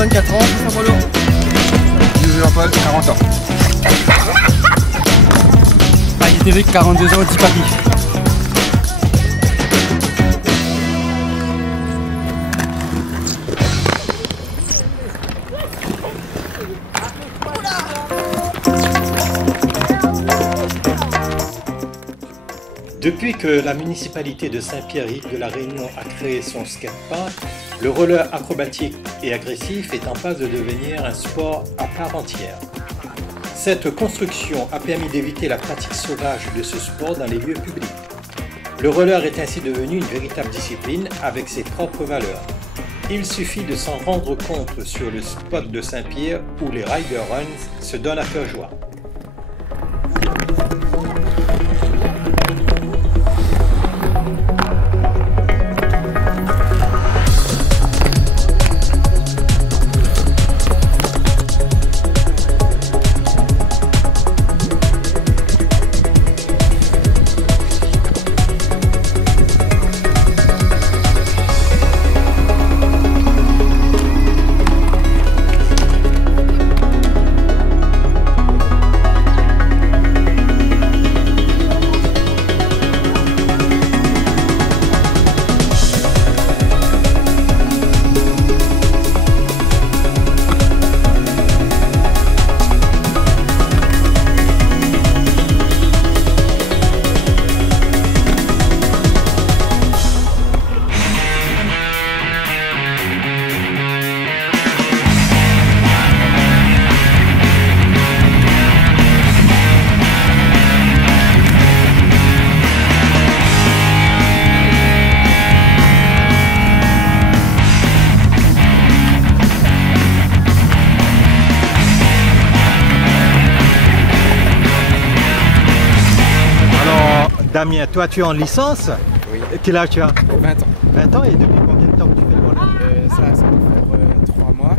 24 ans. Jean-Paul, 40 ans. TV, 42 ans, 10 papis. Depuis que la municipalité de Saint-Pierre-Île de la Réunion a créé son skatepark, le roller acrobatique et agressif est en passe de devenir un sport à part entière. Cette construction a permis d'éviter la pratique sauvage de ce sport dans les lieux publics. Le roller est ainsi devenu une véritable discipline avec ses propres valeurs. Il suffit de s'en rendre compte sur le spot de Saint-Pierre où les Rider Runs se donnent à cœur joie. Damien, toi tu es en licence? Oui. Quel âge tu as? 20 ans. 20 ans, et depuis combien de temps que tu fais le roller? Ça va faire 3 mois,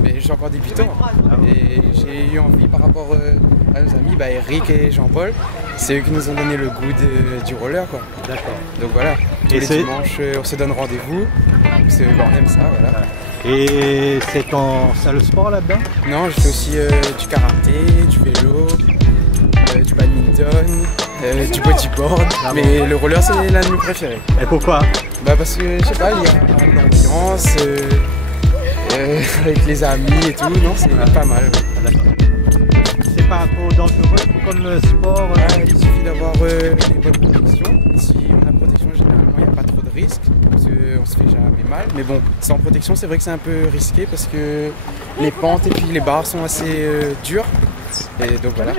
mais je suis encore débutant. Et j'ai eu envie par rapport à nos amis, Eric et Jean-Paul, c'est eux qui nous ont donné le goût du roller, quoi. D'accord. Donc voilà, tous les dimanches on se donne rendez-vous, parce qu'on aime ça, voilà. Et c'est ton seul sport là-dedans? Non, je fais aussi du karaté, du vélo, du badminton, du bodyboard, mais le roller c'est l'un de mes préférés. Et pourquoi? Parce que je sais pas, il y a une ambiance avec les amis et tout, non, c'est pas mal. Ouais. C'est pas trop dangereux comme sport? Il suffit d'avoir les bonnes protections. Si on a protection, généralement il n'y a pas trop de risques, parce qu'on se fait jamais mal. Mais bon, sans protection, c'est vrai que c'est un peu risqué parce que les pentes et puis les barres sont assez dures. Et donc voilà.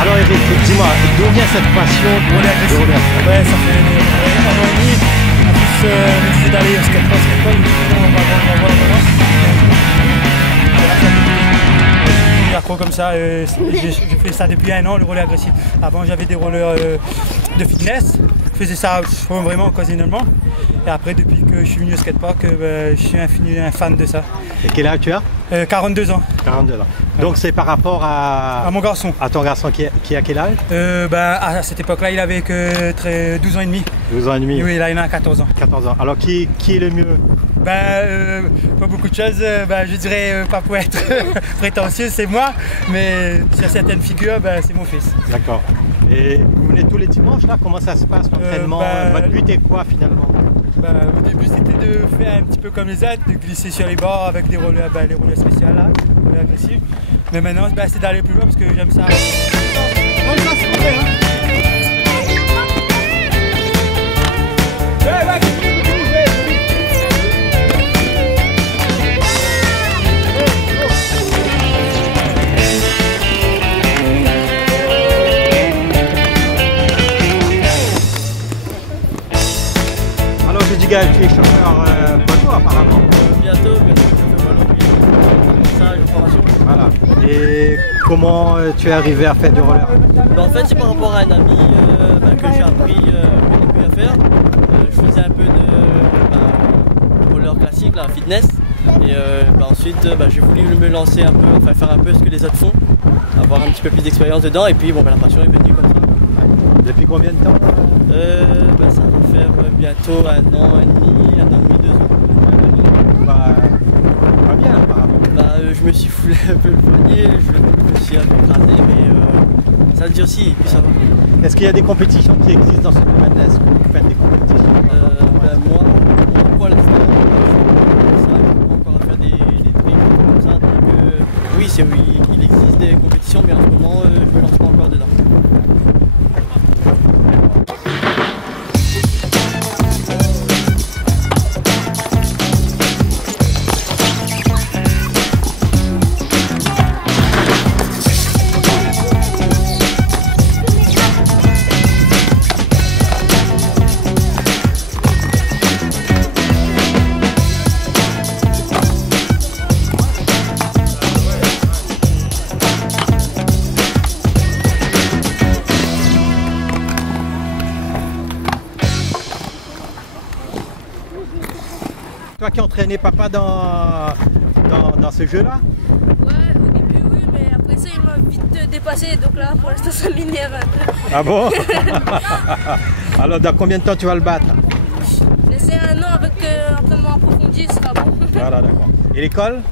Alors Eric, dis-moi, d'où vient cette passion de roller? Ouais, ça fait 1 an et demi. En plus, on disait d'aller au skatepark, on va voir. Accro comme ça. J'ai fait ça depuis 1 an, le roller agressif. Avant, j'avais des rollers de fitness. Je faisais ça vraiment occasionnellement. Et après, depuis que je suis venu au skatepark, je suis un fan de ça. Et quel âge tu as? 42 ans. 42 ans. Donc c'est par rapport à mon garçon. À ton garçon qui a quel âge? À cette époque-là, il avait que 12 ans et demi. 12 ans et demi. Oui, là, il en a 14 ans. 14 ans. Alors qui est le mieux? Pas beaucoup de choses. Je dirais, pas pour être prétentieux, c'est moi. Mais sur certaines figures, c'est mon fils. D'accord. Et vous venez tous les dimanches là? Comment ça se passe l'entraînement? Votre but est quoi finalement? Au début c'était de faire un petit peu comme les autres, de glisser sur les bords avec des rollers, les rollers spéciaux là, les rollers agressifs. Mais maintenant c'est d'aller plus loin parce que j'aime ça. Tu es chauffeur poids apparemment. Bientôt, je fais poids lourd, puis ça, je formation. Voilà. Et comment tu es arrivé à faire du roller? En fait, c'est par rapport à un ami que j'ai appris au début à faire. Je faisais un peu de roller classique, là, fitness. Et ensuite, j'ai voulu me lancer un peu, enfin faire un peu ce que les autres font, avoir un petit peu plus d'expérience dedans. Et puis, la passion est venue comme ça. Depuis combien de temps? Ça va faire bientôt 1 an et demi, 2 ans. Pas bien apparemment. Je me suis foulé un peu le poignet, je me suis un peu écrasé, mais ça durcit et puis ça va. Est-ce qu'il y a des compétitions qui existent dans ce domaine-là? Est-ce que vous faites des compétitions? Moi pour l'instant, je pas encore à faire des trucs comme ça. Donc, oui, il existe des compétitions, mais en ce moment, je me lance pas encore dedans. Toi qui entraînais papa dans ce jeu-là? Ouais, au début oui, mais après ça il m'a vite dépassé, donc là pour l'instant ça m'énerve un peu. Ah bon? Alors dans combien de temps tu vas le battre? Laisser 1 an avec entraînement approfondi, ce sera bon. Voilà, d'accord. Et l'école?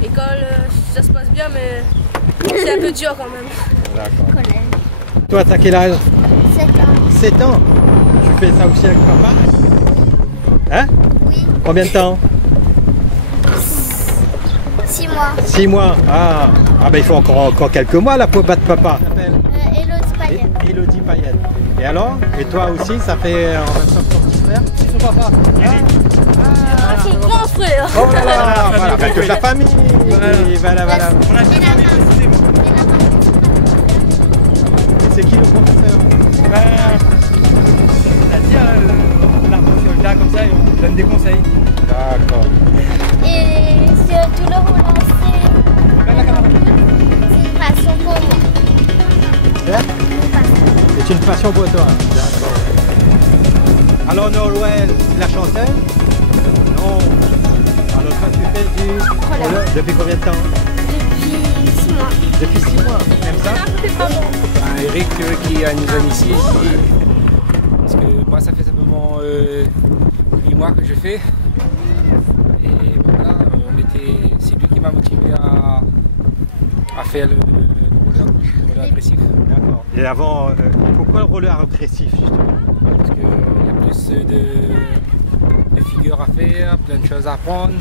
L'école, ça se passe bien, mais c'est un peu dur quand même. D'accord. Toi, t'as quel âge? 7 ans. 7 ans? Tu fais ça aussi avec papa? Hein? Oui. Combien de temps? 6 mois. 6 mois. Ah ben il faut encore quelques mois là pour battre papa. Elodie Payette. Elodie Payette. Et alors? Et toi aussi, ça fait en même temps que ton petit frère? C'est son papa. Son grand frère. Oh là là, voilà, toute la famille. Voilà. On a Et la main. C'est qui le professeur? C'est-à-dire l'arbre sur le tas comme ça et on donne des conseils. D'accord. Et c'est tout le roulant, c'est une passion pour moi. C'est une passion pour toi. D'accord. Alors Noël, la chanteuse? Non. Alors toi tu fais du roller depuis combien de temps? Depuis 6 mois. Depuis 6 mois. Même ça? Eric qui nous a initiés ici. Parce que moi ça fait simplement 8 mois que je fais. Et voilà, c'est lui qui m'a motivé à faire le roller agressif. D'accord. Et avant, pourquoi le roller agressif justement? Parce qu'il y a plus de figures à faire, plein de choses à apprendre.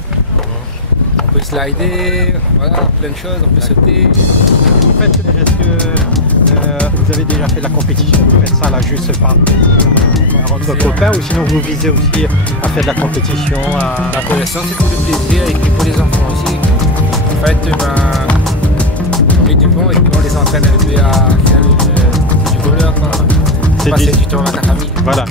On peut slider, voilà, plein de choses, on peut sauter. En fait, est-ce que vous avez déjà fait de la compétition? Vous faites ça là juste par entre copains ou sinon vous visez aussi à faire de la compétition? La connaissance c'est pour le plaisir et puis pour les enfants aussi. En fait, on les défend et puis on les entraîne un peu à faire du roller, passer du temps avec la famille. Voilà.